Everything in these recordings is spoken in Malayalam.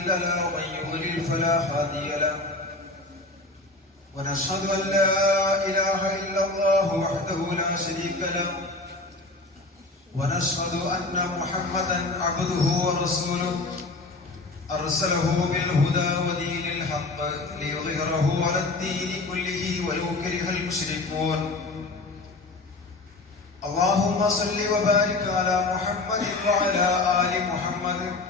مضل له ومن يضلل فلا هادي له. ونشهد أن لا إله إلا الله وحده لا شريك له. ونشهد أن محمدا عبده ورسوله. أرسله بالهدى ودين الحق ليظهره على الدين كله ولو كره المشركون. اللهم صل وبارك على محمد وعلى آل محمد.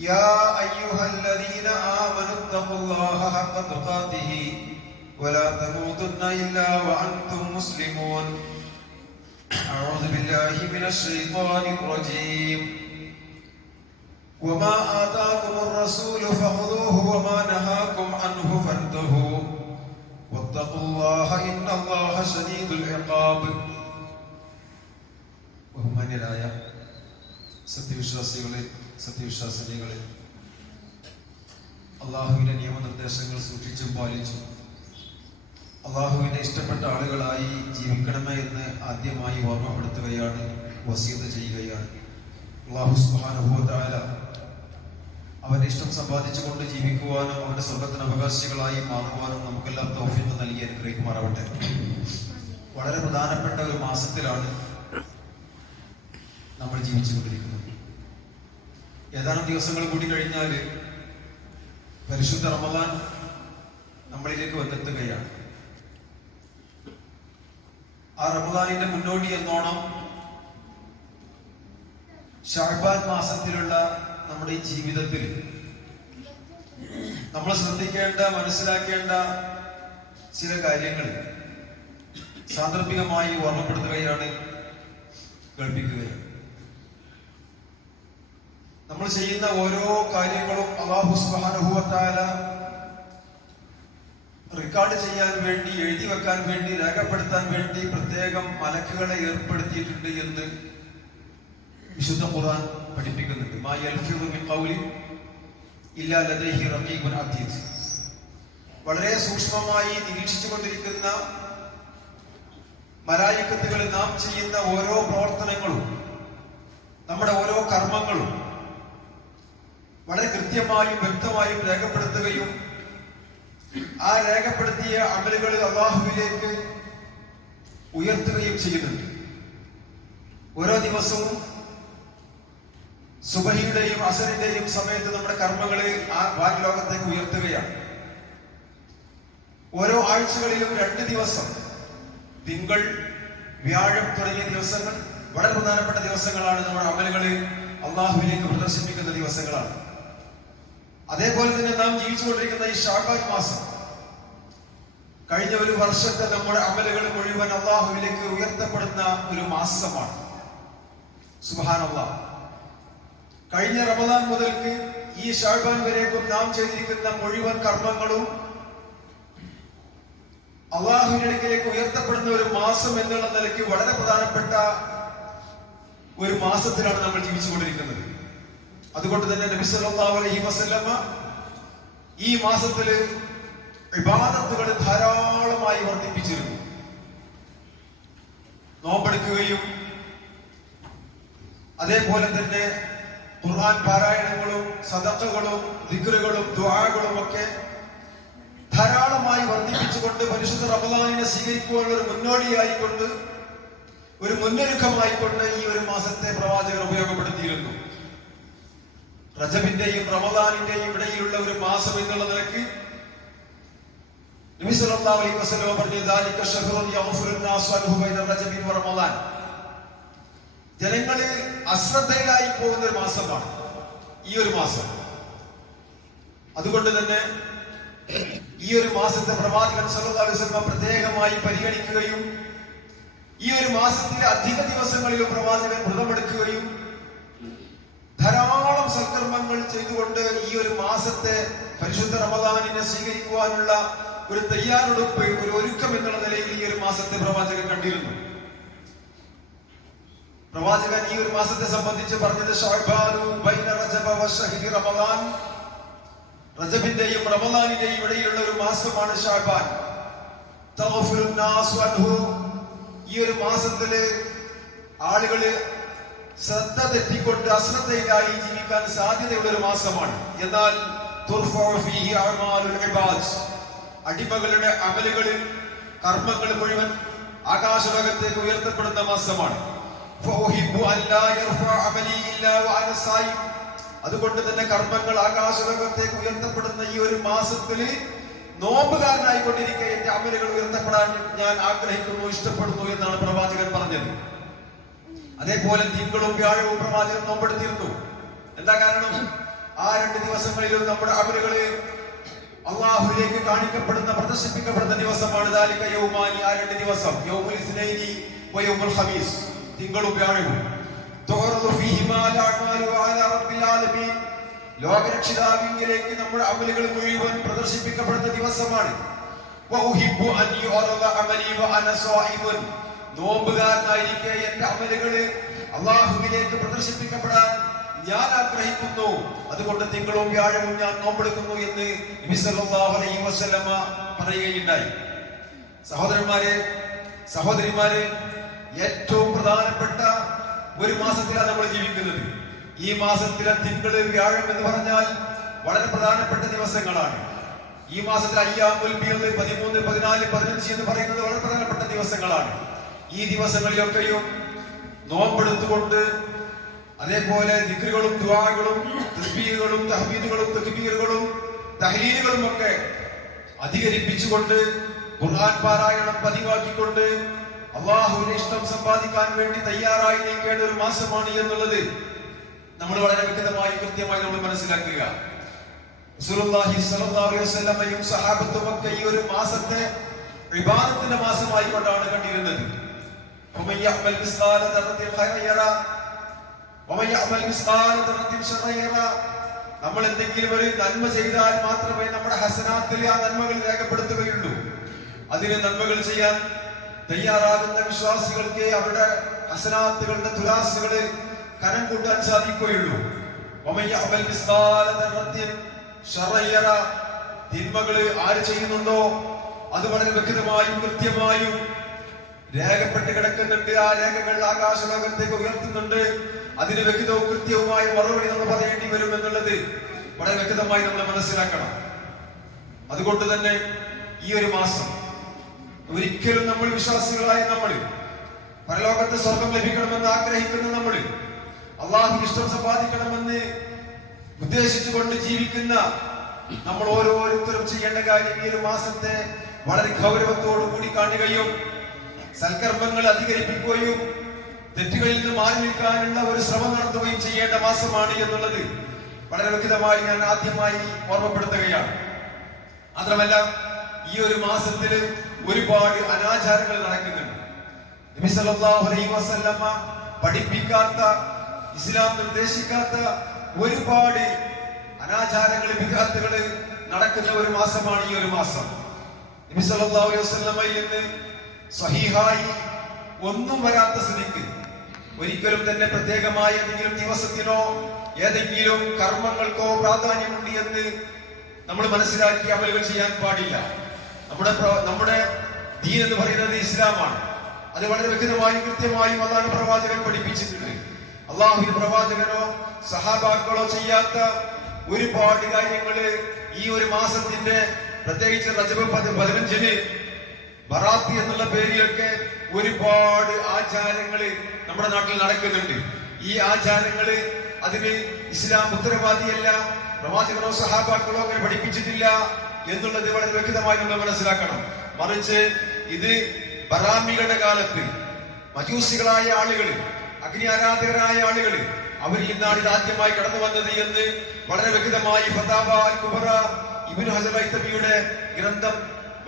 يا أيها الذين آمنوا اتقوا الله حق تقاته ولا تموتن إلا وأنتم مسلمون أعوذ بالله من الشيطان الرجيم وما آتاكم الرسول فخذوه وما نهاكم عنه فانتهوا واتقوا الله إن الله شديد العقاب ബഹുമാന്യരായ സത്യവിശ്വാസികളെ സത്യവിശ്വാസിനികളെ അള്ളാഹുവിന്റെ നിയമനിർദ്ദേശങ്ങൾ സൂക്ഷിച്ചും പാലിച്ചും അള്ളാഹുവിനെ ഇഷ്ടപ്പെട്ട ആളുകളായി ജീവിക്കണമേ എന്ന് ആദ്യമായി ഓർമ്മപ്പെടുത്തുകയാണ് വസീത ചെയ്യുകയാണ്. അള്ളാഹു സുബാനുഭവത്തായ അവന്റെ ഇഷ്ടം സമ്പാദിച്ചുകൊണ്ട് ജീവിക്കുവാനും അവന്റെ സ്വർഗത്തിന് അവകാശികളായി മാറുവാനും നമുക്കെല്ലാം തൗഫീഖ് നൽകി അനുഗ്രഹിക്കുമാറാവട്ടെ. വളരെ പ്രധാനപ്പെട്ട ഒരു മാസത്തിലാണ് നമ്മൾ ജീവിച്ചുകൊണ്ടിരിക്കുന്നത്. ഏതാനും ദിവസങ്ങൾ കൂടി കഴിഞ്ഞാൽ പരിശുദ്ധ റമദാൻ നമ്മളിലേക്ക് വന്നെത്തുകയാണ്. ആ റമദാനിന്റെ മുന്നോടി എന്നോണം ഷഹബാൻ മാസത്തിലുള്ള നമ്മുടെ ഈ ജീവിതത്തിൽ നമ്മൾ ശ്രദ്ധിക്കേണ്ട മനസ്സിലാക്കേണ്ട ചില കാര്യങ്ങൾ സാന്ദർഭികമായി ഓർമ്മപ്പെടുത്തുകയാണ് കേൾപ്പിക്കുകയാണ്. നമ്മൾ ചെയ്യുന്ന ഓരോ കാര്യങ്ങളും അള്ളാഹു സുബാനുഭവത്താല റെക്കോർഡ് ചെയ്യാൻ വേണ്ടി എഴുതി വെക്കാൻ വേണ്ടി രേഖപ്പെടുത്താൻ വേണ്ടി പ്രത്യേകം മലക്കുകളെ ഏർപ്പെടുത്തിയിട്ടുണ്ട് എന്ന് വിശുദ്ധ ഖുർആൻ പഠിപ്പിക്കുന്നുണ്ട്. മാ യൽഫിദു മിൻ ഖൗലിൻ ഇല്ലാ ലദൈഹി റഖീബുൻ അതീദ് വളരെ സൂക്ഷ്മമായി നിരീക്ഷിച്ചു കൊണ്ടിരിക്കുന്ന മലായിക്കത്തുകൾ നാം ചെയ്യുന്ന ഓരോ പ്രവർത്തനങ്ങളും നമ്മുടെ ഓരോ കർമ്മങ്ങളും വളരെ കൃത്യമായും വ്യക്തമായും രേഖപ്പെടുത്തുകയും ആ രേഖപ്പെടുത്തിയ അമലുകൾ അള്ളാഹുവിലേക്ക് ഉയർത്തുകയും ചെയ്യുന്നുണ്ട്. ഓരോ ദിവസവും സുബഹിയുടെയും അസറിന്റെയും സമയത്ത് നമ്മുടെ കർമ്മങ്ങളെ ആ വാഗ്ലോകത്തേക്ക് ഉയർത്തുകയാണ്. ഓരോ ആഴ്ചകളിലും രണ്ട് ദിവസം തിങ്കൾ വ്യാഴം തുടങ്ങിയ ദിവസങ്ങൾ വളരെ പ്രധാനപ്പെട്ട ദിവസങ്ങളാണ് നമ്മുടെ അമലുകളെ അള്ളാഹുവിലേക്ക് പ്രദർശിപ്പിക്കുന്ന ദിവസങ്ങളാണ്. അതേപോലെ തന്നെ നാം ജീവിച്ചുകൊണ്ടിരിക്കുന്ന ഈ ഷാബാൻ മാസം കഴിഞ്ഞ ഒരു വർഷത്തെ നമ്മുടെ അമലുകൾ മുഴുവൻ അള്ളാഹുവിലേക്ക് ഉയർത്തപ്പെടുന്ന ഒരു മാസമാണ്. സുബാനല്ലാ കഴിഞ്ഞ റമദാൻ മുതൽക്ക് ഈ ഷാബാൻ വരേക്കും നാം ചെയ്തിരിക്കുന്ന മുഴുവൻ കർമ്മങ്ങളും അള്ളാഹുവിന്റെ അടുക്കിലേക്ക് ഉയർത്തപ്പെടുന്ന ഒരു മാസം എന്നുള്ള നിലയ്ക്ക് വളരെ പ്രധാനപ്പെട്ട ഒരു മാസത്തിലാണ് നമ്മൾ ജീവിച്ചുകൊണ്ടിരിക്കുന്നത്. അതുകൊണ്ട് തന്നെ നബി സല്ലല്ലാഹു അലൈഹി വസല്ലമ ഈ മാസത്തിൽ ഇബാദത്തുകൾ ധാരാളമായി വർദ്ധിപ്പിച്ചിരുന്നു. നോമ്പെടുക്കുകയും അതേപോലെ തന്നെ ഖുർആൻ പാരായണങ്ങളും സദക്കകളും ദിക്റുകളും ദുആകളും ഒക്കെ ധാരാളമായി വർദ്ധിപ്പിച്ചുകൊണ്ട് പരിശുദ്ധ റമദാനിനെ സ്വീകരിക്കുവാനുള്ള ഒരു മുന്നോടിയായിക്കൊണ്ട് ഒരു മുന്നൊരുക്കമായിക്കൊണ്ട് ഈ ഒരു മാസത്തെ പ്രവാചകർ ഉപയോഗപ്പെടുത്തിയിരുന്നു. റജബിന്റെയും റമദാനിന്റെയും ഇടയിലുള്ള ഒരു മാസം എന്നുള്ള നിലയ്ക്ക് ജനങ്ങളിൽ അശ്രദ്ധയിലായി പോകുന്ന ഒരു മാസമാണ് ഈ ഒരു മാസം. അതുകൊണ്ട് തന്നെ ഈ ഒരു മാസത്തെ പ്രവാചകൻ വസല്ലം പ്രത്യേകമായി പരിഗണിക്കുകയും ഈ ഒരു മാസത്തിലെ അധിക ദിവസങ്ങളിലും പ്രവാചകൻ വ്രതമെടുക്കുകയും ധാരാളം സൽക്കർമ്മങ്ങൾ ചെയ്തുകൊണ്ട് ഈ ഒരു മാസത്തെ പരിശുദ്ധ റമദാനിനെ സ്വീകരിക്കുവാനുള്ള ഒരു തയ്യാറെടുപ്പ് ഒരു ഒരുക്കം എന്നുള്ള നിലയിൽ ഈ ഒരു മാസത്തെ പ്രവാചകൻ കണ്ടിരുന്നു. പ്രവാചകൻ ഈ ഒരു മാസത്തെ സംബന്ധിച്ച് പറഞ്ഞത് റജബിന്റെയും റമദാനിന്റെയും ഇടയിലുള്ള ഒരു മാസമാണ് അൻഹു. ഈ ഒരു മാസത്തിൽ ആളുകൾ ശ്രദ്ധ തെറ്റിക്കൊണ്ട് അശ്രദ്ധയിലായി ജീവിക്കാൻ സാധ്യതയുള്ള ഒരു മാസമാണ്. എന്നാൽ അടിമകളുടെ അമലുകളിൽ കർമ്മങ്ങൾ മുഴുവൻ ആകാശഭകത്തേക്ക് ഉയർത്തപ്പെടുന്ന മാസമാണ്. അതുകൊണ്ട് തന്നെ കർമ്മങ്ങൾ ആകാശഭകത്തേക്ക് ഉയർത്തപ്പെടുന്ന ഈ ഒരു മാസത്തിൽ നോമ്പുകാരനായിക്കൊണ്ടിരിക്കെ എന്റെ അമലുകൾ ഉയർത്തപ്പെടാൻ ഞാൻ ആഗ്രഹിക്കുന്നു ഇഷ്ടപ്പെടുന്നു എന്നാണ് പ്രവാചകൻ പറഞ്ഞത്. അതേപോലെ തിങ്കളും വ്യാഴവും പ്രവാചകൻ നോമ്പെടുത്തിരുന്നു. എന്താ കാരണം? ആ രണ്ട് ദിവസങ്ങളിലും നമ്മുടെ അമലുകൾ അള്ളാഹുലേക്ക് കാണിക്കപ്പെടുന്ന പ്രദർശിപ്പിക്കപ്പെടുന്ന ദിവസമാണ് ദാലിക യൗമാനി. ആ രണ്ട് ദിവസം യൗമുൽ ഇസ്നൈനി വയൗമുൽ ഖമീസ്. തിങ്കളും വ്യാഴവും. തുഅറദു ഫീഹിമാ അൽ-അഅ്മാലു അലാ റബ്ബിൽ ആലമീൻ. ലോകരക്ഷിതാവിംഗിലേക്ക് നമ്മുടെ അമലുകൾ മുഴുവൻ പ്രദർശിപ്പിക്കപ്പെടുന്ന ദിവസമാണ്. വഉഹിബ്ബു അൻ യുഅറദ അമലി വഅന സായിമുൻ നോമ്പുകാരനായിരിക്കെ എന്റെ അമലുകൾ അള്ളാഹുവിലേക്ക് പ്രദർശിപ്പിക്കപ്പെടാൻ ഞാൻ ആഗ്രഹിക്കുന്നു. അതുകൊണ്ട് തിങ്കളും വ്യാഴവും ഞാൻ നോമ്പെടുക്കുന്നു എന്ന് പറയുകയുണ്ടായി. സഹോദരന്മാരെ സഹോദരിമാരെ ഏറ്റവും പ്രധാനപ്പെട്ട ഒരു മാസത്തിലാണ് നമ്മൾ ജീവിക്കുന്നത്. ഈ മാസത്തിലെ തിങ്കൾ വ്യാഴം എന്ന് പറഞ്ഞാൽ വളരെ പ്രധാനപ്പെട്ട ദിവസങ്ങളാണ്. ഈ മാസത്തിൽ അയ്യാമുൽ പതിമൂന്ന് പതിനാല് പതിനഞ്ച് എന്ന് പറയുന്നത് വളരെ പ്രധാനപ്പെട്ട ദിവസങ്ങളാണ്. ഈ ദിവസങ്ങളിലൊക്കെയും നോമ്പെടുത്തുകൊണ്ട് അതേപോലെ ദിക്റുകളും ദ്വാകളും തസ്ബീഹുകളും തഹബീദുകളും തക്ബീറുകളും തഹ്ലീലുകളും ഒക്കെ അധികരിപ്പിച്ചുകൊണ്ട് ഖുർആൻ പാരായണം പതിവാക്കിക്കൊണ്ട് അള്ളാഹുവിനെ ഇഷ്ടം സമ്പാദിക്കാൻ വേണ്ടി തയ്യാറായി നിൽക്കേണ്ട ഒരു മാസമാണ് എന്നുള്ളത് നമ്മൾ വളരെ വ്യക്തമായി കൃത്യമായി നമ്മൾ മനസ്സിലാക്കുക. ഈ ഒരു മാസത്തെ ഇബാദത്തിന്റെ മാസമായി കൊണ്ടാണ് കണ്ടിരുന്നത്. ومن يعمل مثقال ذرة خيرا يرى ومن يعمل مثقال ذرة شرا يرى നമ്മൾ എന്തെങ്കിലും ഒരു നന്മ ചെയ്താൽ മാത്രമേ നമ്മുടെ ഹസനാത്തിൽ ആ നന്മകൾ രേഖപ്പെടുത്തുകയുള്ളൂ അതിന് നന്മകൾ ചെയ്യാൻ തയ്യാറാകുന്ന വിശ്വാസികൾക്ക് അവരുടെ ഹസനാത്തുകളുടെ തുലാസുകള് കനം കൂട്ടാൻ സാധിക്കുകയുള്ളൂ ومن يعمل مثقال ذرة شرا يرى തിന്മകള് ആര് ചെയ്യുന്നുണ്ടോ അത് വളരെ വ്യക്തമായും കൃത്യമായും രേഖപ്പെട്ട് കിടക്കുന്നുണ്ട്. ആ രേഖകൾ ആകാശലോകത്തേക്ക് ഉയർത്തുന്നുണ്ട്. അതിന് വ്യക്തവും കൃത്യവുമായ മറുപടി നമ്മൾ പറയേണ്ടി വരും എന്നുള്ളത് വളരെ വ്യക്തമായി നമ്മൾ മനസ്സിലാക്കണം. അതുകൊണ്ട് തന്നെ ഈ ഒരു മാസം ഒരിക്കലും നമ്മൾ വിശ്വാസികളായ നമ്മൾ പരലോകത്ത് സ്വർഗം ലഭിക്കണമെന്ന് ആഗ്രഹിക്കുന്ന നമ്മൾ അള്ളാഹു ഇഷ്ടം സമ്പാദിക്കണമെന്ന് ഉദ്ദേശിച്ചുകൊണ്ട് ജീവിക്കുന്ന നമ്മൾ ഓരോരുത്തരും ചെയ്യേണ്ട കാര്യം ഈ ഒരു മാസത്തെ വളരെ ഗൗരവത്തോടു കൂടി കാണുകയും സൽക്കർമ്മങ്ങൾ അധികരിപ്പിക്കുകയും തെറ്റുകളിൽ നിന്ന് മാറി നിൽക്കാനുള്ള ഒരു ശ്രമം നടത്തുകയും ചെയ്യേണ്ട മാസമാണ് എന്നുള്ളത് വളരെ വ്യക്തമായി ഞാൻ ആദ്യമായി ഓർമ്മപ്പെടുത്തുകയാണ്. മാത്രമല്ല ഈ ഒരു മാസത്തിൽ ഒരുപാട് അനാചാരങ്ങൾ നടക്കുന്നുണ്ട്. നബി സല്ലല്ലാഹു അലൈഹി വസല്ലമ പഠിപ്പിക്കാത്ത ഇസ്ലാം നിർദ്ദേശിക്കാത്ത ഒരുപാട് അനാചാരങ്ങൾ വിഘാത്തുകൾ നടക്കുന്ന ഒരു മാസമാണ് ഈ ഒരു മാസം. നബി സല്ലല്ലാഹു അലൈഹി വസല്ലമയിൽ നിന്ന് സ്വഹീഹായി ഒന്നും വരാത്ത സ്ഥിതിക്ക് ഒരിക്കലും തന്നെ പ്രത്യേകമായ ഏതെങ്കിലും ദിവസത്തിനോ ഏതെങ്കിലും കർമ്മങ്ങൾക്കോ പ്രാധാന്യമുണ്ട് എന്ന് നമ്മൾ മനസ്സിലാക്കി അമലുകൾ ചെയ്യാൻ പാടില്ല. നമ്മുടെ നമ്മുടെ ദീൻ എന്ന് പറയുന്നത് ഇസ്ലാമാണ്. അത് വളരെ വ്യക്തമായി കൃത്യമായി അതാണ് പ്രവാചകൻ പഠിപ്പിച്ചിട്ടുണ്ട്. അള്ളാഹുവിന്റെ പ്രവാചകനോ സഹാബാക്കളോ ചെയ്യാത്ത ഒരുപാട് കാര്യങ്ങൾ ഈ ഒരു മാസത്തിന്റെ പ്രത്യേകിച്ച് പതിനഞ്ചിന് ബറാത്തി എന്നുള്ള പേരിലൊക്കെ ഒരുപാട് ആചാരങ്ങൾ നമ്മുടെ നാട്ടിൽ നടക്കുന്നുണ്ട്. ഈ ആചാരങ്ങൾ അതിന് ഇസ്ലാം ഉത്തരവാദിയല്ല പ്രവാചകനോ സഹാബാക്കളോ അങ്ങനെ പഠിപ്പിച്ചിട്ടില്ല എന്നുള്ളത് വളരെ വ്യക്തമായി നമ്മൾ മനസ്സിലാക്കണം. മറിച്ച് ഇത് ബറാമികളുടെ കാലത്ത് മജൂസികളായ ആളുകൾ അഗ്നി ആരാധകരായ ആളുകൾ അവരിൽ നിന്നാണ് ഇത് ആദ്യമായി കടന്നു വന്നത് എന്ന് വളരെ വ്യക്തമായി ഫതാവ അൽ കുബറ ഇബ്നു ഹജർ ഹൈതമിയുടെ ഗ്രന്ഥം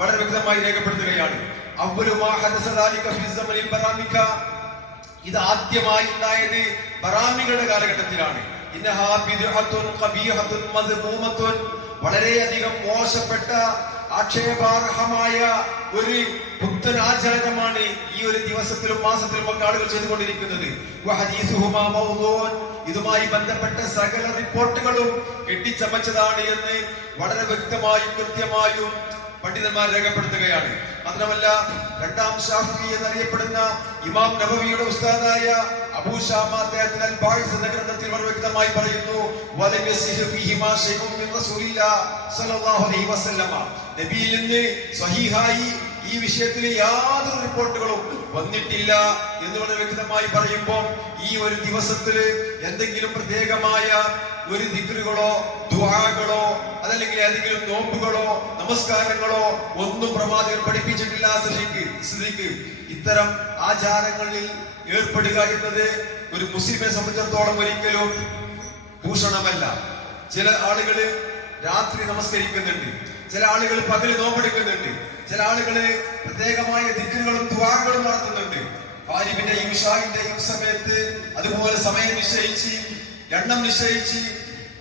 വളരെ വ്യക്തമായി രേഖപ്പെടുത്തുകയാണ്. ഇത് ആദ്യമായി ഉണ്ടായത് ബറാമികളുടെ കാലഘട്ടത്തിലാണ്. വളരെയധികം മോശപ്പെട്ട ആക്ഷേപാർഹമായ ഒരു പുത്തൻ ആചാരമാണ് ഈ ഒരു ദിവസത്തിലും മാസത്തിലും ഒക്കെ ആളുകൾ ചെയ്തുകൊണ്ടിരിക്കുന്നത്. ഇതുമായി ബന്ധപ്പെട്ട സകല റിപ്പോർട്ടുകളും കെട്ടിച്ചമച്ചതാണ് എന്ന് വളരെ വ്യക്തമായും കൃത്യമായും പണ്ഡിതന്മാർ രേഖപ്പെടുത്തുകയാണ്. മാത്രമല്ല രണ്ടാം ഷാഫി എന്നറിയപ്പെടുന്ന ഇമാം നബവിയുടെ ഉസ്താദായ അബൂ ഷാമ അദ്ദേഹത്തിന് വളരെ വ്യക്തമായി പറയുന്നു നബിയിൽ നിന്ന് സ്വഹീഹായി ഈ വിഷയത്തിൽ യാതൊരു റിപ്പോർട്ടുകളും വന്നിട്ടില്ല എന്ന് വളരെ വ്യക്തമായി പറയുമ്പോൾ ഈ ഒരു ദിവസത്തിൽ എന്തെങ്കിലും പ്രത്യേകമായ ഒരു ദിക്റുകളോ ദുആകളോ അതല്ലെങ്കിൽ ഏതെങ്കിലും നോമ്പുകളോ നമസ്കാരങ്ങളോ ഒന്നും പ്രവാചകൻ പഠിപ്പിച്ചിട്ടില്ല സ്ഥിതിക്ക് സ്ഥിതിക്ക് ഇത്തരം ആചാരങ്ങളിൽ ഏർപ്പെടുക എന്നത് ഒരു മുസ്ലിമെ സംബന്ധിച്ചിടത്തോളം ഒരിക്കലും ഭൂഷണമല്ല. ചില ആളുകൾ രാത്രി നമസ്കരിക്കുന്നുണ്ട്. ചില ആളുകൾ പകൽ നോമ്പെടുക്കുന്നുണ്ട്. ചില ആളുകൾ പ്രത്യേകമായ ദിക്കുകളും ദുവാകളും നടത്തുന്നുണ്ട്. ഭാര്യവിന്റെയും ഇഷാഹിന്റെയും സമയത്ത് അതുപോലെ സമയം നിശ്ചയിച്ച് എണ്ണം നിശ്ചയിച്ച്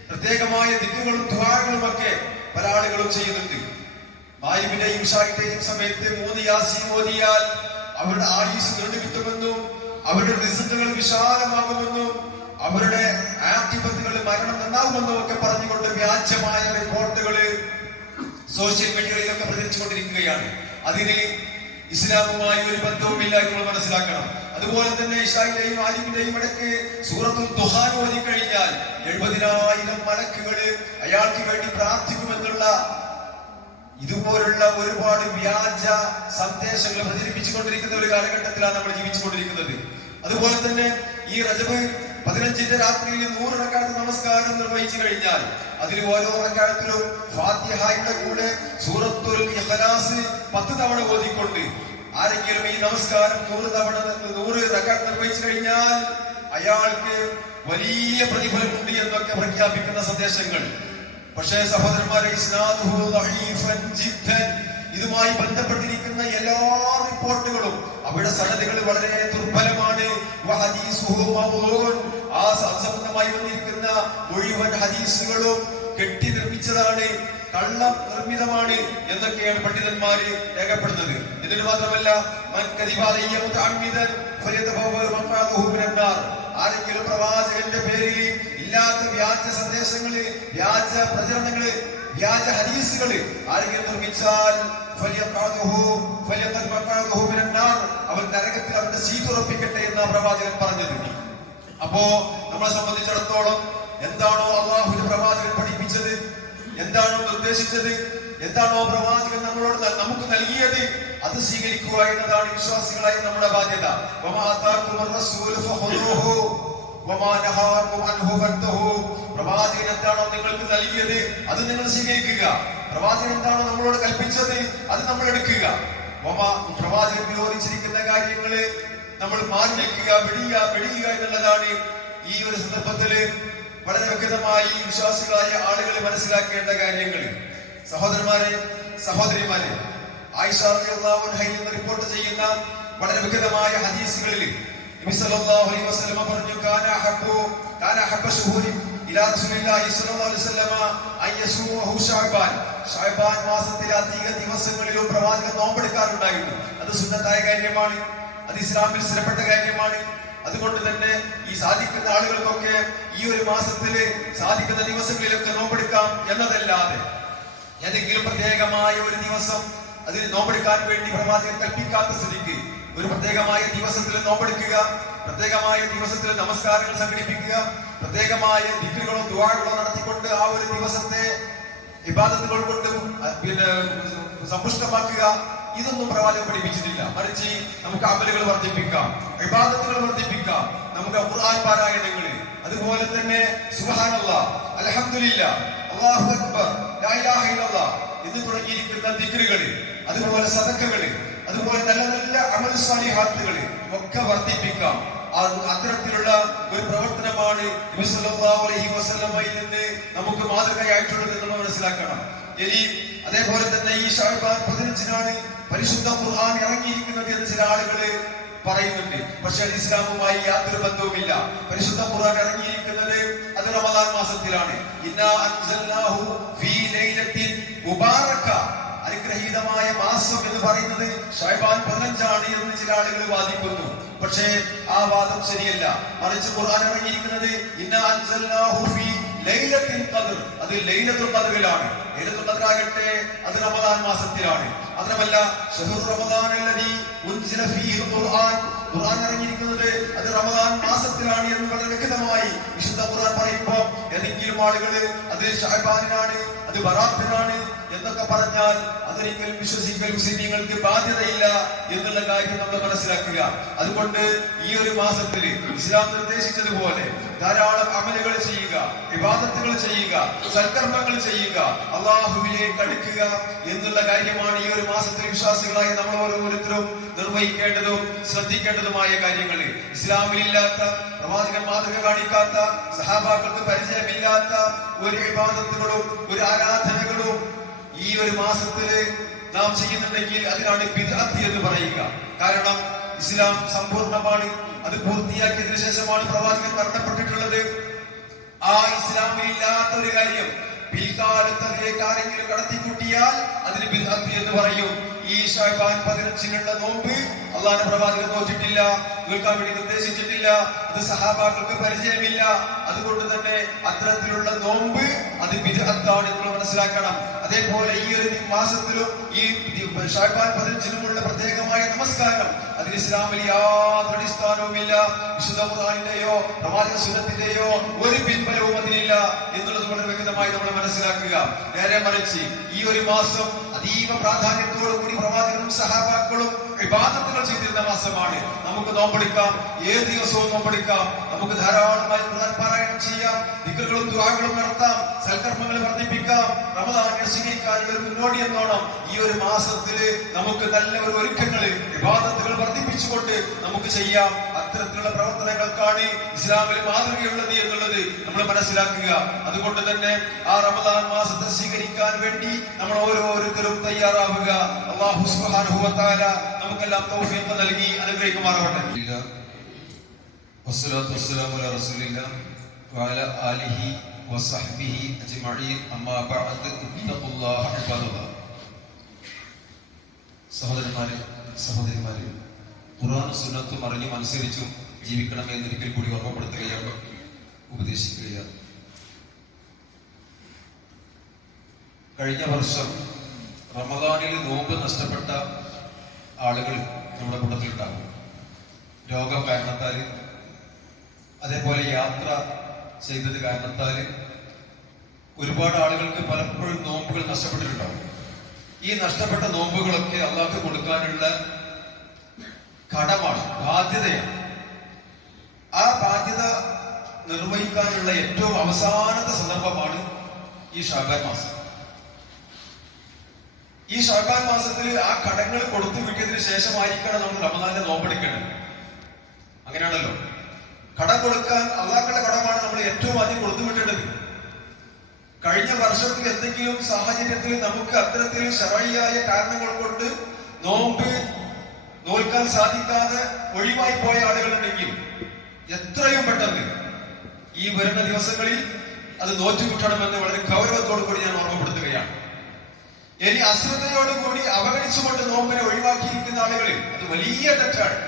പ്രത്യേകമായ ദിക്കുകളും ദ്വാരങ്ങളും ഒക്കെ പല ആളുകളും ചെയ്യുന്നുണ്ട്. ഭാര്യവിന്റെയും ഇഷാഹിന്റെയും സമയത്ത് മൂന്ന് യാസി ഓതിയാൽ അവരുടെ ആയുസ് നീണ്ടു കിട്ടുമെന്നും അവരുടെ റിസൾട്ടുകൾ വിശാലമാകുമെന്നും അവരുടെ ആക്ടിപത്തുകൾ മരണം നന്നാകുമെന്നും ഒക്കെ പറഞ്ഞുകൊണ്ട് വ്യാജമായ സോഷ്യൽ മീഡിയകളിലൊക്കെ പ്രചരിച്ചുകൊണ്ടിരിക്കുകയാണ്. അതിന് ഇസ്ലാമുമായി ഒരു ബന്ധവുമില്ല എന്നുള്ള മനസ്സിലാക്കണം. അതുപോലെ തന്നെ ഇഷായിലെയും ആലിമിന്റെയും ഇടയ്ക്ക് സൂറത്തുൽ ദുഹാൻ ഓരി കഴിഞ്ഞാൽ എഴുപതിനായിരം മലക്കുകൾ അയാൾക്ക് വേണ്ടി പ്രാർത്ഥിക്കുമെന്നുള്ള ഇതുപോലുള്ള ഒരുപാട് വ്യാജ സന്ദേശങ്ങൾ പ്രചരിപ്പിച്ചുകൊണ്ടിരിക്കുന്ന ഒരു കാലഘട്ടത്തിലാണ് നമ്മൾ ജീവിച്ചുകൊണ്ടിരിക്കുന്നത്. അതുപോലെ തന്നെ ഈ റജബ് പതിനഞ്ചിന്റെ രാത്രിയിൽ നൂറ് റക്കാത്ത് നമസ്കാരം നിർവഹിച്ചു കഴിഞ്ഞാൽ അതിൽ ഓരോ പ്രകാരത്തിലും ഫാത്തിഹായുടെ കൂടെ സൂറത്തുൽ ഇഖ്ലാസ് പത്ത് തവണ ഓതിക്കൊണ്ട് ആരെങ്കിലും ഈ നമസ്കാരം നൂറ് തവണ നൂറ് റക്കാത്ത് നിർവഹിച്ചു കഴിഞ്ഞാൽ അയാൾക്ക് വലിയ പ്രതിഫലമുണ്ട് എന്നൊക്കെ പ്രഖ്യാപിക്കുന്ന സന്ദേശങ്ങൾ പക്ഷേ സഹോദരന്മാരെ. ഇതുമായി ബന്ധപ്പെട്ടിരിക്കുന്ന എല്ലാ റിപ്പോർട്ടുകളും അവിടെ സനദുകൾ വളരെ ദുർബലമാണ്. ആ സ- വന്നിരിക്കുന്ന മുഴുവൻ ഹദീസുകളും കെട്ടി നിർമ്മിച്ചതാണ്. കള്ളം നിർമ്മിതമാണ് എന്നൊക്കെയാണ് പണ്ഡിതന്മാര് രേഖപ്പെടുന്നത്. ഇതിന് മാത്രമല്ല ആരെങ്കിലും പ്രവാചകന്റെ പേരിൽ ഇല്ലാത്ത വ്യാജ സന്ദേശങ്ങൾ വ്യാജ പ്രചരണങ്ങൾ വ്യാജ ഹദീസുകളിൽ ആരെങ്കിലും നിർമ്മിച്ചാൽ അവർ നരകത്തിൽ അവന്റെ സീറ്റ് ഉറപ്പിക്കട്ടെ എന്ന പ്രവാചകൻ പറഞ്ഞിരുന്നു അപ്പോ നമ്മളെ സംബന്ധിച്ചിടത്തോളം എന്താണോ അള്ളാഹുവിന്റെ പ്രവാചകൻ പഠിപ്പിച്ചത്? എന്താണോ നിർദ്ദേശിച്ചത്? എന്താണോ പ്രവാചകൻ നമ്മളോട് നമുക്ക് നൽകിയത്? അത് സ്വീകരിക്കുക എന്നതാണ് വിശ്വാസികളായ നമ്മുടെ ബാധ്യത. പ്രവാചകൻ എന്താണോ നിങ്ങൾക്ക് നൽകിയത്? അത് നിങ്ങൾ സ്വീകരിക്കുക. പ്രവാചകൻ എന്താണോ നമ്മളോട് കൽപ്പിച്ചത്? അത് നമ്മൾ എടുക്കുക. പ്രവാചകൻ വിരോധിച്ചിരിക്കുന്ന കാര്യങ്ങൾ നമ്മൾ മാറി നിൽക്കുക വെടിയുക വെടിയുക എന്നുള്ളതാണ് ഈ ഒരു സന്ദർഭത്തിൽ വളരെ വ്യക്തമായി വിശ്വാസികളായ ആളുകൾ മനസ്സിലാക്കേണ്ട കാര്യങ്ങൾ സഹോദരന്മാരെ സഹോദരിമാരെ ആയിഷ റിപ്പോർട്ട് ചെയ്യുന്ന വളരെ വ്യക്തമായ ഹദീസുകളിൽ നബി സല്ലല്ലാഹു അലൈഹി വസല്ലമ പറഞ്ഞു കാന ഹബ്ബു കാന ഹബ്ബ ശുഹൂരി ഇലാ റസൂലില്ലാഹി സ്വല്ലല്ലാഹു അലൈഹി വസല്ലമ അയ്യസൂഹു ശഅബാൻ ശഅബാൻ മാസത്തിലെ അധിക ദിവസങ്ങളിലും പ്രവാചകൻ നോമ്പെടുക്കാറുണ്ടായിരുന്നു. അത് സുന്നത്തായ കാര്യമാണ് അത് ഇസ്ലാമിൽ സ്ഥിരപ്പെട്ട കാര്യമാണ്. അതുകൊണ്ട് തന്നെ ഈ സാധിക്കുന്ന ആളുകൾക്കൊക്കെ ഈ ഒരു മാസത്തിൽ സാധിക്കുന്ന ദിവസങ്ങളിലൊക്കെ നോമ്പെടുക്കാം എന്നതല്ലാതെ ഏതെങ്കിലും പ്രത്യേകമായ ഒരു ദിവസം അതിന് നോമ്പെടുക്കാൻ വേണ്ടി പ്രവാചകൻ കൽപ്പിക്കാത്ത സ്ഥിതിക്ക് ഒരു പ്രത്യേകമായ ദിവസത്തിൽ നോമ്പെടുക്കുക പ്രത്യേകമായ ദിവസത്തിൽ നമസ്കാരങ്ങൾ സംഘടിപ്പിക്കുക പ്രത്യേകമായ ദിക്കുകളോ ദുവാകളോ നടത്തിക്കൊണ്ട് ആ ഒരു ദിവസത്തെ ഇബാദത്തുകൾ കൊണ്ട് പിന്നെ സമ്പുഷ്ടമാക്കുക. ഇതൊന്നും പ്രവാചകൻ പഠിപ്പിച്ചിട്ടില്ല. മറിച്ച് നമുക്ക് അമലുകൾ വർദ്ധിപ്പിക്കാം ഇബാദത്തുകൾ വർദ്ധിപ്പിക്കാം നമുക്ക് ഖുർആൻ പാരായണങ്ങൾ അതുപോലെ തന്നെ സുഹാനുള്ള അൽഹംദുലില്ലാ അല്ലാഹു അക്ബർ എന്ന് തുടങ്ങിയിരിക്കുന്ന ദിക്കറുകൾ അതുപോലെ സദക്കകൾ അതുപോലെ നല്ല നല്ല അമൽ സാലിഹാത്തുകൾ ഒക്കെ വർദ്ധിപ്പിക്കാം. അത്തരത്തിലുള്ള ഒരു പ്രവർത്തനമാണ് അലൈഹി വസല്ലമയിൽ നിന്ന് നമുക്ക് മാതൃകയായിട്ടുള്ളത് നമ്മൾ മനസ്സിലാക്കണം. ഇനി അതേപോലെ തന്നെ ഈ ഷാബാൻ പതിനഞ്ചിനാണ് പരിശുദ്ധ ഖുർആൻ ഇറങ്ങിയിരിക്കുന്നത് എന്ന് ചില ആളുകൾ പറയുന്നുണ്ട്. പക്ഷേ അത് ഇസ്ലാമുമായി യാതൊരു ബന്ധവുമില്ല. പരിശുദ്ധ ഖുർആൻ ഇറങ്ങിയിരിക്കുന്നത് അത് റമദാൻ മാസത്തിലാണ്. അൻസൽനാഹു ഫീ ലൈലത്തിൻ മുബാറക പറയുന്നത് ഷൈബാൻ പതിനഞ്ചാണ് എന്ന് ചില ആളുകൾ വാദിക്കുന്നു. പക്ഷേ ആ വാദം ശരിയല്ല. മറിച്ച് ഖുർആൻ ഇറങ്ങിയിരിക്കുന്നത് അത് ലൈലത്തുൽ ഖദ്റിലാണ്. ലൈലത്തുൽ ഖദ്ർ ആകട്ടെ അത് റമദാൻ മാസത്തിലാണ്. മാത്രമല്ല റമദാൻ ഉൻസില ഫീഹിൽ ഖുർആൻ. ഖുർആൻ ഇറങ്ങിയിരിക്കുന്നത് അത് റമദാൻ മാസത്തിലാണ് എന്ന് വളരെ വ്യക്തമായി വിശുദ്ധ ഖുർആൻ പറയുമ്പോൾ ഏതെങ്കിലും ആളുകൾ അത് ഷഹബാനിനാണ് അത് ബറാത്തിനാണ് എന്നൊക്കെ പറഞ്ഞാൽ അതൊരിക്കലും വിശ്വസിക്കൽ മുസ്ലിങ്ങൾക്ക് ബാധ്യതയില്ല എന്നുള്ള കാര്യം നമ്മൾ മനസ്സിലാക്കുക. അതുകൊണ്ട് ഈ ഒരു മാസത്തിൽ ഇസ്ലാം നിർദ്ദേശിച്ചതുപോലെ ധാരാളം അമലുകൾ ചെയ്യുക വിവാദത്തുകൾ ചെയ്യുക സൽക്കർമ്മങ്ങൾ ചെയ്യുക അള്ളാഹുവിലേക്ക് അടുക്കുക എന്നുള്ള കാര്യമാണ് ഈ ഒരു മാസത്തിൽ വിശ്വാസികളായി നമ്മൾ ഓരോരുത്തരും നിർവഹിക്കേണ്ടതും ശ്രദ്ധിക്കേണ്ടതുമായ കാര്യങ്ങൾ ഇസ്ലാമിലില്ലാത്ത പ്രവാചകൻ മാതൃക കാണിക്കാത്ത സഹാബാക്കൾക്ക് പരിചയമില്ലാത്ത ഒരു വിവാദത്തുകളും ഒരു ആരാധനകളും ഈ ഒരു മാസത്തിൽ നാം ചെയ്യുന്നുണ്ടെങ്കിൽ അതിനാണ് പിതാത്തി എന്ന് പറയുക. കാരണം ഇസ്ലാം സമ്പൂർണമാണ് അത് പൂർത്തിയാക്കിയതിനു ശേഷമാണ് പ്രവാചകൻ മരണപ്പെട്ടിട്ടുള്ളത്. ആ ഇസ്ലാമിൽ ഇല്ലാത്ത ഒരു കാര്യം പിൽക്കാലത്ത് അതിലേക്ക് ആരെങ്കിലും അതിന് ബിദ്അത്ത് എന്ന് പറയും. ഈ ഷാബാൻ പതിനഞ്ചിനുള്ള നോമ്പ് അള്ളാന്റെ പ്രവാചകൻ നോച്ചിട്ടില്ല നിൽക്കാൻ വേണ്ടി നിർദ്ദേശിച്ചിട്ടില്ല. അത് സഹാബാക്കൾക്ക് പരിചയമില്ല. അതുകൊണ്ട് തന്നെ അത്തരത്തിലുള്ള നോമ്പ് അത് എന്ന് നമ്മൾ മനസ്സിലാക്കണം. അതേപോലെ ഈ ഒരു മാസത്തിലും ഈ ഷാബാൻ പതിനഞ്ചിലുമുള്ള പ്രത്യേകമായ നമസ്കാരം. അതിന് ഇസ്ലാമിൽ യാതൊരു അടിസ്ഥാനവുമില്ല. വിശുദ്ധ ഖുർആനിന്റെയോ പ്രവാചക സുന്നത്തിന്റെയോ ഒരു പിൻബലവും അതിനില്ല എന്നുള്ളത് വളരെ വ്യക്തമായി നമ്മൾ മനസ്സിലാക്കുക. നേരെ മറിച്ച് ഈ ഒരു മാസം അതീവ പ്രാധാന്യത്തോടു കൂടി പ്രവാചകരും സഹാബാക്കളും വിവാദത്തുകൾ ചെയ്തിരുന്ന മാസമാണ്. നമുക്ക് നോമ്പെടുക്കാം ഏത് ദിവസവും നോമ്പെടുക്കാം. നമുക്ക് ധാരാളമായി പാരായണം ചെയ്യാം ദിക്കറുകളും ദുആകളും നടത്താം സൽക്കർമ്മങ്ങൾ വർദ്ധിപ്പിക്കാം. റമദാനെ സ്വീകരിക്കാൻ ഒരു മുന്നോടി എന്നോണം ഈ ഒരു മാസത്തിൽ നമുക്ക് നല്ല ഒരു ഒരുക്കങ്ങൾ വിവാദത്തുകൾ വർദ്ധിപ്പിച്ചുകൊണ്ട് നമുക്ക് ചെയ്യാം. ഇത്തരത്തിലുള്ള പ്രവർത്തനങ്ങൾക്കാണ് ഇസ്ലാമിൽ മാതൃകയുള്ളത് എന്നുള്ളത് നമ്മൾ മനസ്സിലാക്കുക. അതുകൊണ്ട് തന്നെ ആ റമദാൻ മാസത്തെ സ്വീകരിക്കാൻ വേണ്ടി നമ്മൾ ഓരോരുത്തരും തയ്യാറാവുക. അള്ളാഹു സുബാനുഭവത്താല നമുക്കെല്ലാം തൗഫീഖ് നൽകി അനുഗ്രഹിക്കുമാറാവട്ടെ. വസ്സലാത്തു വസ്സലാമു അലാ റസൂലില്ല വഅല ആലിഹി വസഹ്ബിഹി അജ്മഈൻ. അമ്മാ ബഅദ്. ഇത്തഖുല്ലാഹ ഇബാദുല്ലാഹ് സഹോദരന്മാരെ സഹോദരിമാരെ ഖുർആൻ സുന്നത്തും അറിഞ്ഞും അനുസരിച്ചും ജീവിക്കണം എന്നൊരിക്കൽ കൂടി ഓർമ്മപ്പെടുത്തുകയാണ് ഉപദേശിക്കുകയാണ്. കഴിഞ്ഞ വർഷം റമദാനിൽ നോമ്പ് നഷ്ടപ്പെട്ട ആളുകൾ നമ്മുടെ കൂട്ടത്തിലുണ്ടാകും. രോഗം കാരണത്താൽ അതേപോലെ യാത്ര ചെയ്തത് കാരണത്താൽ ഒരുപാട് ആളുകൾക്ക് പലപ്പോഴും നോമ്പുകൾ നഷ്ടപ്പെട്ടിട്ടുണ്ടാവും ഈ നഷ്ടപ്പെട്ട നോമ്പുകളൊക്കെ അള്ളാഹ് കൊടുക്കാനുള്ള കടമാണ് ബാധ്യതയാണ്. ആ ബാധ്യത നിർവഹിക്കാനുള്ള ഏറ്റവും അവസാനത്തെ സന്ദർഭമാണ് ഈ ഷാബാൻ മാസം. ഈ ഷാബാൻ മാസത്തിൽ ആ കടങ്ങൾ കൊടുത്തു വിട്ടിയതിനു ശേഷമായിരിക്കണം നമ്മൾ റമദാന്റെ നോമ്പെടുക്കേണ്ടത് അങ്ങനെയാണല്ലോ. കടം കൊടുക്കാൻ അള്ളാക്കളുടെ കടമാണ് നമ്മൾ ഏറ്റവും ആദ്യം കൊടുത്തു വിട്ടേണ്ടത്. കഴിഞ്ഞ വർഷത്തിൽ എന്തെങ്കിലും സാഹചര്യത്തിൽ നമുക്ക് അത്തരത്തിൽ ശറയായ കാരണങ്ങൾ കൊണ്ട് നോമ്പ് നോൽക്കാൻ സാധിക്കാതെ ഒഴിവായി പോയ ആളുകളുണ്ടെങ്കിൽ എത്രയും പെട്ടെന്ന് ഈ വരുന്ന ദിവസങ്ങളിൽ അത് നോറ്റുകിട്ടണമെന്ന് വളരെ ഗൗരവത്തോടു കൂടി ഞാൻ ഓർമ്മപ്പെടുത്തുകയാണ്. ഇനി അശ്രദ്ധയോടുകൂടി അവഗണിച്ചുകൊണ്ട് നോമ്പിനെ ഒഴിവാക്കിയിരിക്കുന്ന ആളുകളിൽ അത് വലിയ തെറ്റാണ്.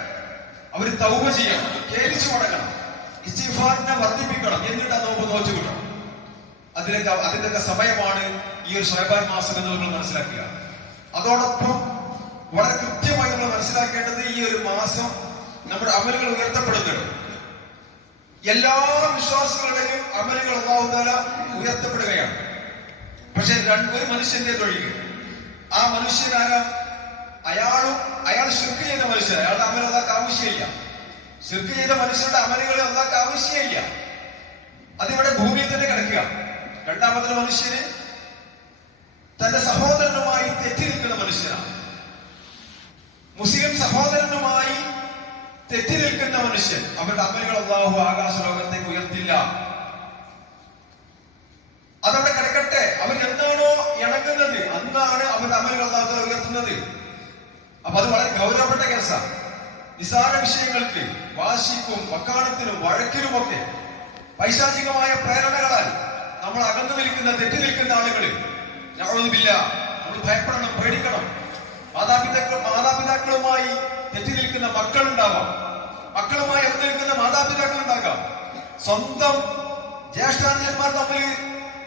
അവർ തൗമ ചെയ്യണം കേരിച്ചു മടങ്ങണം ഇസ്തിഫാറിനെ വർദ്ധിപ്പിക്കണം എന്നിട്ട് ആ നോമ്പ് നോച്ചു കിട്ടണം അതിനൊക്കെ അതിന്റെയൊക്കെ സമയമാണ് ഈ ഒരു സ്വയപാൻ മാസം എന്ന് നമ്മൾ മനസ്സിലാക്കുക. അതോടൊപ്പം വളരെ കൃത്യമായി നമ്മൾ മനസ്സിലാക്കേണ്ടത് ഈ ഒരു മാസം നമ്മുടെ അമലുകൾ ഉയർത്തപ്പെടുന്നുണ്ട്. എല്ലാ വിശ്വാസികളുടെയും അമലുകൾ അള്ളാഹുദാല ഉയർത്തപ്പെടുകയാണ്. പക്ഷെ ഒരു മനുഷ്യന്റെ തൊഴിൽ ആ മനുഷ്യനാകാം അയാളും അയാൾ ശിർക്ക് ചെയ്ത മനുഷ്യൻ അയാളുടെ അമൽ അതാക്ക് ആവശ്യമില്ല. ശിർക്ക് ചെയ്ത മനുഷ്യരുടെ അമലുകൾ അതാക്ക് ആവശ്യമില്ല. അതിവിടെ ഭൂമിയിൽ തന്നെ കിടക്കുക. രണ്ടാമത്തെ മനുഷ്യന് തന്റെ സഹോദരനുമായി തെറ്റിരിക്കുന്ന മനുഷ്യനാണ്. മുസ്ലിം സഹോദരനുമായി തെറ്റി നിൽക്കുന്ന മനുഷ്യൻ. അവരുടെ അമലുകൾ അള്ളാഹു ആകാശ ലോകത്തേക്ക് ഉയർത്തില്ല. അതവിടെ കിടക്കട്ടെ. അവർ എന്താണോ ഇണങ്ങുന്നത് അന്നാണ് അമലുകൾ അള്ളാഹു ഉയർത്തുന്നത്. അപ്പൊ അത് വളരെ ഗൗരവപ്പെട്ട കേസാണ്. നിസാര വിഷയങ്ങൾക്ക് വാശിക്കും വക്കാണത്തിനും വഴക്കിനുമൊക്കെ പൈശാചികമായ പ്രേരണകളാൽ നമ്മൾ അകന്നു നിൽക്കുന്ന തെറ്റി നിൽക്കുന്ന ആളുകൾ ഞങ്ങളൊന്നുമില്ല നമ്മൾ ഭയപ്പെടണം പേടിക്കണം. മാതാപിതാക്കൾ മാതാപിതാക്കളുമായി തെറ്റി നിൽക്കുന്ന മക്കളുണ്ടാവാം. മക്കളുമായി അകന്നു നിൽക്കുന്ന മാതാപിതാക്കൾ ഉണ്ടാകാം സ്വന്തം ജ്യേഷ്ഠാനുജന്മാർ തമ്മിൽ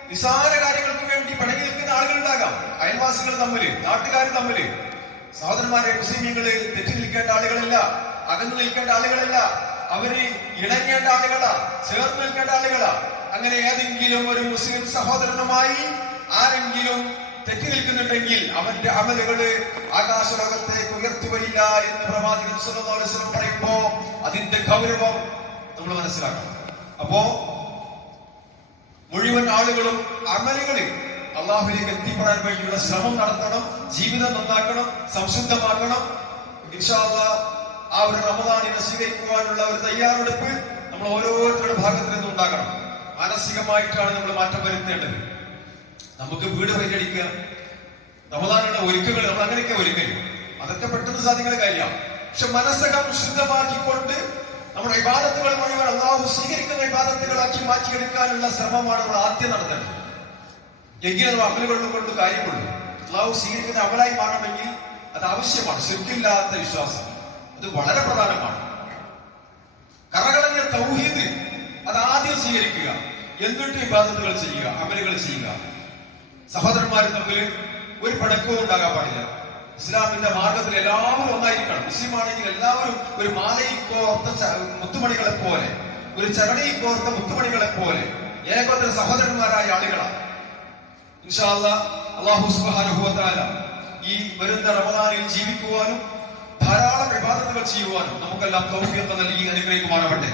നിസാര കാര്യങ്ങൾക്ക് വേണ്ടി പിണങ്ങി നിൽക്കുന്ന ആളുകൾ ഉണ്ടാകാം അയൽവാസികൾ തമ്മിൽ നാട്ടുകാർ തമ്മിൽ. സഹോദരന്മാരെ മുസ്ലിമീങ്ങൾ തെറ്റി നിൽക്കേണ്ട ആളുകളല്ല അകന്നു നിൽക്കേണ്ട ആളുകളല്ല അവർ ഇണങ്ങേണ്ട ആളുകളാ ചേർന്ന് നിൽക്കേണ്ട ആളുകളാ. അങ്ങനെ ഏതെങ്കിലും ഒരു മുസ്ലിം സഹോദരനുമായി ആരെങ്കിലും തെറ്റി നിൽക്കുന്നുണ്ടെങ്കിൽ അവന്റെ അമലുകൾ ആകാശലോകത്തേക്ക് ഉയർത്തുകയില്ല എന്ന് പ്രവാചകൻ വസല്ലം പറയുമ്പോ അതിന്റെ ഗൗരവം നമ്മൾ മനസ്സിലാക്കണം. അപ്പോ മുഴുവൻ ആളുകളും അമലുകളിൽ അള്ളാഹുലേക്ക് എത്തിപ്പെടാൻ വേണ്ടിയുള്ള ശ്രമം നടത്തണം ജീവിതം നന്നാക്കണം സംശുദ്ധമാക്കണം. ഇൻഷാ അല്ലാ ആ ഒരു റമദാനിനെ സ്വീകരിക്കുവാനുള്ള ഒരു തയ്യാറെടുപ്പ് നമ്മൾ ഓരോരുത്തരുടെ ഭാഗത്തു നിന്നും ഉണ്ടാകണം. മാനസികമായിട്ടാണ് നമ്മൾ മാറ്റം വരുത്തേണ്ടത്. നമുക്ക് വീട് പരിഗണിക്കുക. റമദാനുള്ള ഒരുക്കങ്ങൾ നമ്മൾ അങ്ങനെയൊക്കെ ഒരുക്കൽ. അതൊക്കെ പെട്ടെന്ന് സാധിക്കുന്ന കാര്യമാണ്. പക്ഷെ മനസ്സകം ശുദ്ധമാക്കിക്കൊണ്ട് നമ്മുടെ വിവാദത്തുകൾ മുഴുവൻ അള്ളാഹു സ്വീകരിക്കുന്ന വിവാദത്തുകളാക്കി മാറ്റിയെടുക്കാനുള്ള ശ്രമമാണ് നമ്മൾ ആദ്യം നടത്തേണ്ടത് എങ്കിലും നമ്മൾ അമലുകളിൽ കൊണ്ട് കാര്യമുള്ളൂ. അള്ളാഹു സ്വീകരിക്കുന്ന അമലായി മാറണമെങ്കിൽ അത് ആവശ്യമാണ്. ശരിക്കില്ലാത്ത വിശ്വാസം. അത് വളരെ പ്രധാനമാണ്. കറകളഞ്ഞ തൗഹീദ് അത് ആദ്യം സ്വീകരിക്കുക. എന്നിട്ട് വിവാദത്തുകൾ ചെയ്യുക? അമലുകൾ ചെയ്യുക. സഹോദരന്മാർ തമ്മിൽ ഒരു പടക്കവും ഉണ്ടാകാൻ പാടില്ല. ഇസ്ലാമിന്റെ മാർഗത്തിൽ എല്ലാവരും ഒന്നായിരിക്കണം. മുസ്ലിം ആണെങ്കിൽ എല്ലാവരും ഒരു മാലയിൽ കോർത്ത മുത്തുമണികളെ പോലെ ഒരു ചരണയിൽ കോർത്ത മുത്തുമണികളെ പോലെ ഏകോദര സഹോദരന്മാരായ ആളുകളാണ്. ഇൻഷാ സുബാനുഭവത്താല ഈ വരുന്ന റമദാനിൽ ജീവിക്കുവാനും ധാരാളം വിവാദങ്ങൾ ചെയ്യുവാനും നമുക്കെല്ലാം തൗഫീഖ് നൽകി അനുഗ്രഹിക്കുമാറാവട്ടെ.